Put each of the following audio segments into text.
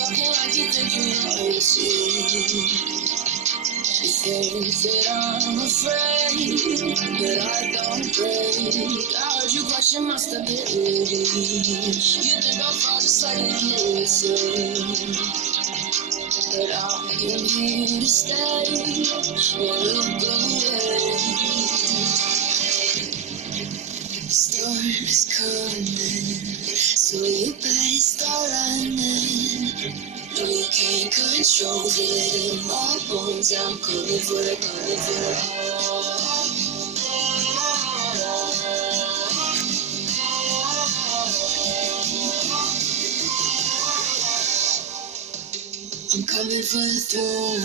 talking like you think you know it too. You think that I'm afraid, but I don't break. I heard you question my stability. You think I'll fall just like a guillotine, but I am here to stay. Won't look away. Storm is coming, so you better start running. No, you can't control it in my bones. I'm coming for it, coming for it. I'm coming for the throne.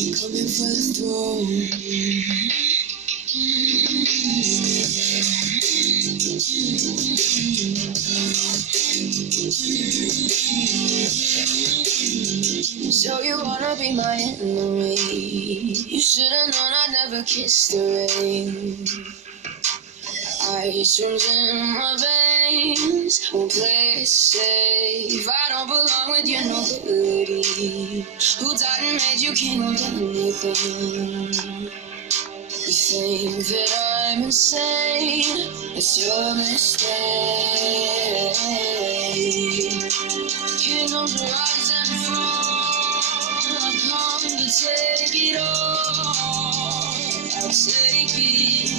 I'm coming for the throne. So you wanna be my enemy? You should've known I never kissed the rain. Ice runs in my veins, won't play it safe. I don't belong with your nobility. Who died and made you king of anything? You think that I'm insane? It's your mistake. Kingdoms rise and fall. I've come to take it all. I'll take it.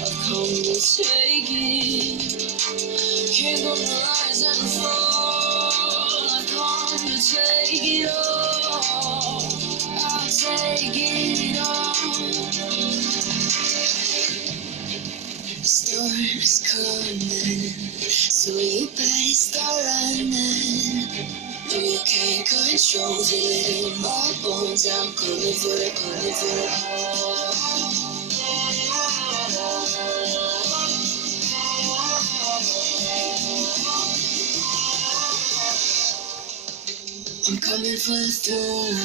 I've come to take it. Kingdoms rise and fall. I've come to take it all. I'll take it all. Storm is coming, so you better start running. No, you can't control it in my bones. I'm coming for it, coming for it. I'm coming for the throne.